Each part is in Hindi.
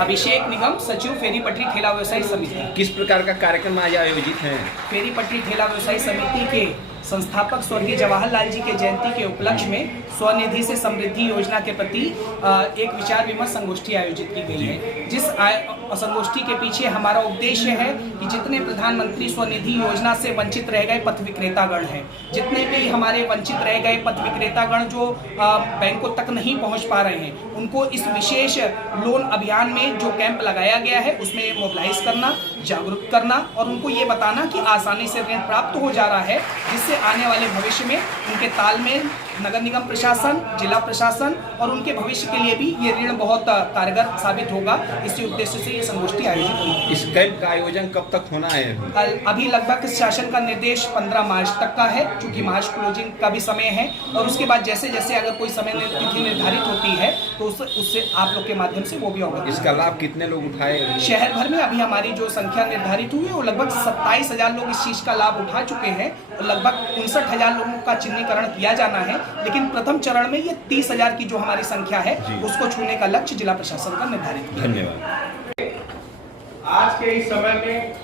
अभिषेक निगम, सचिव फेरी पटरी ठेला व्यवसायी समिति। किस प्रकार का कार्यक्रम आज आयोजित है? फेरी पटरी ठेला व्यवसायी समिति के संस्थापक स्वर्गीय जवाहरलाल जी के जयंती के उपलक्ष्य में स्वनिधि से समृद्धि योजना के प्रति एक विचार विमर्श संगोष्ठी आयोजित की गई है। जिस संगोष्ठी के पीछे हमारा उद्देश्य है कि जितने प्रधानमंत्री स्वनिधि योजना से वंचित रह गए पथ विक्रेतागण हैं, जितने भी हमारे वंचित रह गए पथ विक्रेतागण जो बैंकों तक नहीं पहुंच पा रहे हैं, उनको इस विशेष लोन अभियान में जो कैंप लगाया गया है उसमें मोबिलाइज करना, जागरूक करना और उनको ये बताना कि आसानी से ऋण प्राप्त हो जा रहा है, जिससे आने वाले भविष्य में उनके तालमेल नगर निगम प्रशासन, जिला प्रशासन और उनके भविष्य के लिए भी ये ऋण बहुत कारगर साबित होगा। इसी उद्देश्य से ये संगोष्ठी आयोजित हुई है। इस कैंप का आयोजन कब तक होना है? अभी लगभग शासन का निर्देश 15 मार्च तक का है, क्योंकि मार्च क्लोजिंग का भी समय है और उसके बाद जैसे जैसे अगर कोई समय तिथि निर्धारित होती है तो उससे आप लोग के माध्यम से वो भी होगा। इसका लाभ कितने लोग उठाए? शहर भर में अभी हमारी जो संख्या निर्धारित हुई है वो लगभग 27,000 लोग इस चीज का लाभ उठा चुके हैं और लगभग 59,000 लोगों का चिन्हीकरण किया जाना है। लेकिन प्रथम चरण में ये 30,000 की जो हमारी संख्या है उसको छूने का लक्ष्य जिला प्रशासन का निर्धारित है। धन्यवाद। आज के इस समय में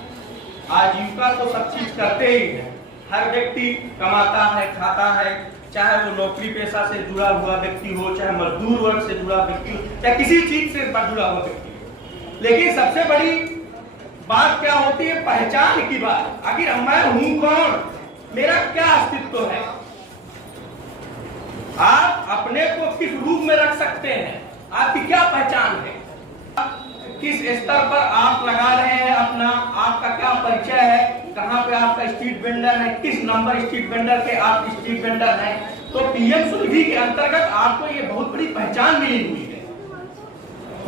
आजीविका तो सब चीज करते ही है, हर व्यक्ति कमाता है, खाता है, चाहे वो नौकरी पेशा से जुड़ा हुआ व्यक्ति हो, चाहे मजदूर वर्ग से जुड़ा व्यक्ति हो, चाहे किसी चीज से जुड़ा हुआ व्यक्ति हो। लेकिन सबसे बड़ी बात क्या होती है? पहचान की बात। आखिर मैं हूं कौन, मेरा क्या अस्तित्व है? आप अपने को किस रूप में रख सकते हैं? आपकी क्या पहचान है? किस स्तर पर आप लगा रहे हैं अपना, आपका क्या परिचय है, कहां पे आपका स्ट्रीट वेंडर है, किस नंबर स्ट्रीट वेंडर के आप स्ट्रीट वेंडर हैं? तो पीएम स्वनिधि के अंतर्गत आपको ये बहुत बड़ी पहचान मिली हुई है।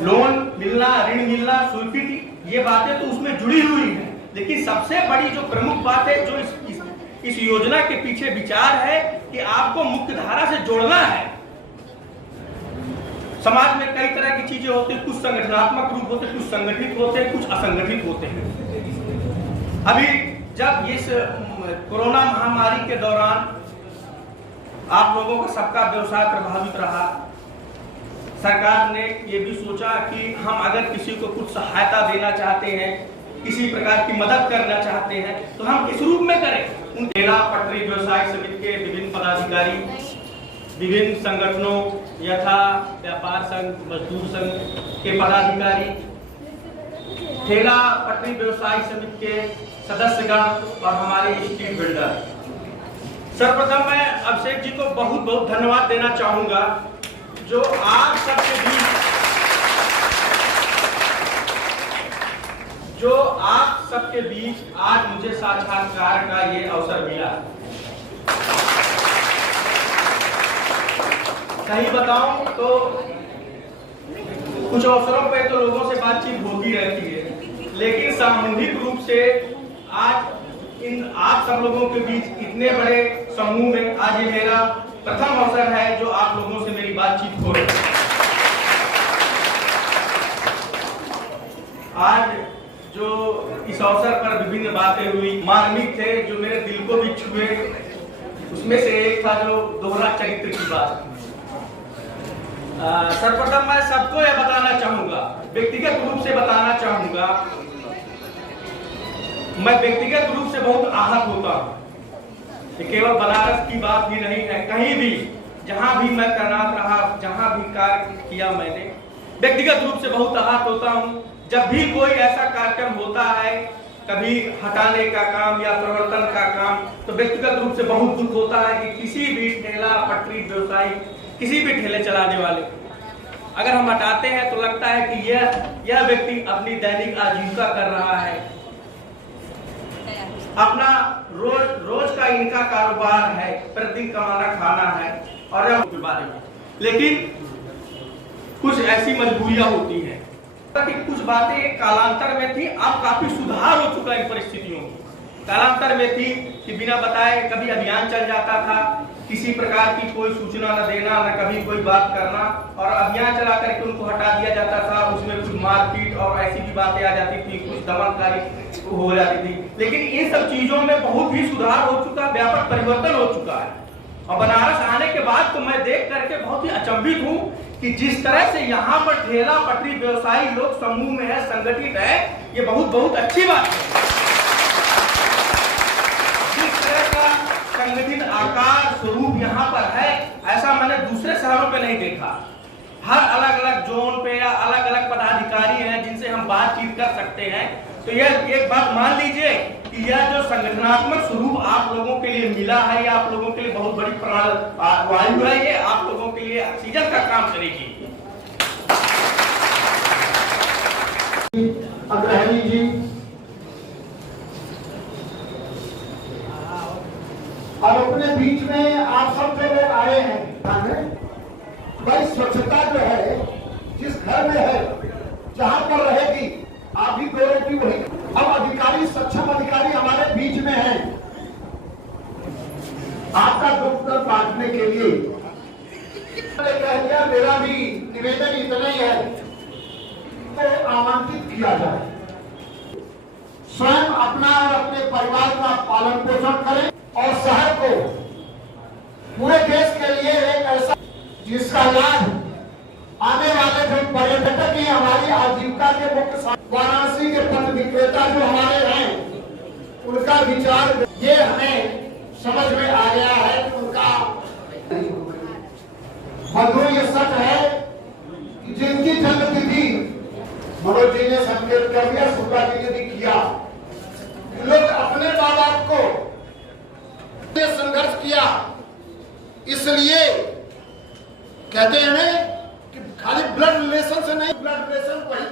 लोन मिलना, ऋण मिलना, स्वीकृति, ये बातें तो उसमें जुड़ी हुई है। लेकिन सबसे बड़ी जो प्रमुख बात है, जो इस योजना के पीछे विचार है कि आपको मुख्य धारा से जोड़ना है। समाज में कई तरह की चीजें होती हैं, कुछ संगठनात्मक रूप होते, कुछ संगठित होते हैं, कुछ असंगठित होते हैं। अभी जब इस कोरोना महामारी के दौरान आप लोगों का सबका व्यवसाय प्रभावित रहा, सरकार ने ये भी सोचा कि हम अगर किसी को कुछ सहायता देना चाहते हैं, किसी प्रकार की मदद करना चाहते हैं, तो हम किस रूप में करें? ठेला पटरी व्यवसाय समिति के विभिन्न पदाधिकारी, विभिन्न संगठनों यथा व्यापार संघ, मजदूर संघ के पदाधिकारी, ठेला पटरी व्यवसाय समिति के सदस्यगण और हमारे स्ट्रीट बिल्डर। सर्वप्रथम मैं अभिषेक जी को बहुत बहुत धन्यवाद देना चाहूंगा, जो आप सबके बीच आज मुझे साक्षात्कार का ये अवसर मिला। सही बताऊं तो कुछ अवसरों पे तो लोगों से बातचीत होती रहती है, लेकिन सामूहिक रूप से आज इन आप सब लोगों के बीच इतने बड़े समूह में आज ये मेरा प्रथम अवसर है जो आप लोगों से मेरी बातचीत हो रही है। आज जो इस अवसर पर विभिन्न बातें हुई, मार्मिक थे, जो मेरे दिल को भी छुए। उसमें से एक था जो दोहरा चरित्र की बात। सर्वप्रथम मैं सबको यह बताना चाहूंगा, व्यक्तिगत रूप से बताना चाहूंगा, मैं व्यक्तिगत रूप से बहुत आहत होता हूं। ये केवल बनारस की बात भी नहीं है, कहीं भी जहां भी मैं तैनात रहा, जहां भी कार्य किया मैंने, व्यक्तिगत रूप से बहुत आहत होता हूं। जब भी कोई ऐसा कार्यक्रम होता है, कभी हटाने का काम या प्रवर्तन का काम, तो व्यक्तिगत रूप से बहुत दुख होता है कि किसी भी ठेला पटरी व्यवसायी, किसी भी ठेले चलाने वाले अगर हम हटाते हैं तो लगता है कि यह व्यक्ति अपनी दैनिक आजीविका कर रहा है, अपना रोज का इनका कारोबार है, प्रतिदिन कमाना खाना है और के बारे में। लेकिन कुछ ऐसी मजबूरियां होती हैं कि कुछ बातें कालांतर में थी, अब काफी सुधार हो चुका इन परिस्थितियों में। कालांतर में थी कि बिना बताए कभी अभियान चल जाता था, किसी प्रकार की कोई सूचना न देना, न कभी कोई बात करना, और अभियान चला करके उनको हटा दिया जाता था। उसमें कुछ मारपीट और ऐसी भी बातें आ जाती थी, कुछ दमनकारी हो जाती थी। लेकिन इन सब चीजों में बहुत ही सुधार हो चुका, व्यापक परिवर्तन हो चुका है। और बनारस आने के बाद तो मैं देख करके बहुत ही अचंभित हूँ कि जिस तरह से यहाँ पर ठेला पटरी व्यवसायी लोग समूह में है, संगठित है, ये बहुत बहुत अच्छी बात है। जिस तरह का संगठित आकार स्वरूप यहाँ पर है, ऐसा मैंने दूसरे शहरों पे नहीं देखा। हर अलग अलग जोन पे या अलग अलग पदाधिकारी हैं जिनसे हम बातचीत कर सकते हैं। तो यह एक बात मान लीजिए कि यह जो संगठनात्मक स्वरूप आप लोगों के लिए मिला है, ये आप लोगों के लिए बहुत बड़ी प्राणवायु है, ये आप लोगों के लिए ऑक्सीजन का काम करेगी। अग्रहणी जी, और अपने बीच में आप सब जो लोग आए हैं, भाई स्वच्छता जो है जिस घर में है, जहां पर रहेगी, आप भी दो रोटी वही। अब अधिकारी, सक्षम अधिकारी हमारे बीच में है, आपका दुख दर्द बांटने के लिए कह दिया। मेरा भी निवेदन इतना ही है, तो आमंत्रित किया जाए, स्वयं अपना और अपने परिवार का पालन पोषण करें और शहर को पूरे देश के लिए एक ऐसा जिसका लाभ आने वाले जो पर्यटक ही हमारी आजीविका के मुख्य वाराणसी के पथ विक्रेता जो हमारे हैं, उनका विचार ये हमें समझ में आ गया है कि उनका मधुर ये सच है कि जिनकी जन्म तिथि मनोज जी ने संकेत कर दिया, शुक्ला जी ने भी किया, लोग अपने माँ बाप को संघर्ष किया। इसलिए कहते हैं कि खाली ब्लड रिलेशन से नहीं, ब्लड रिलेशन वही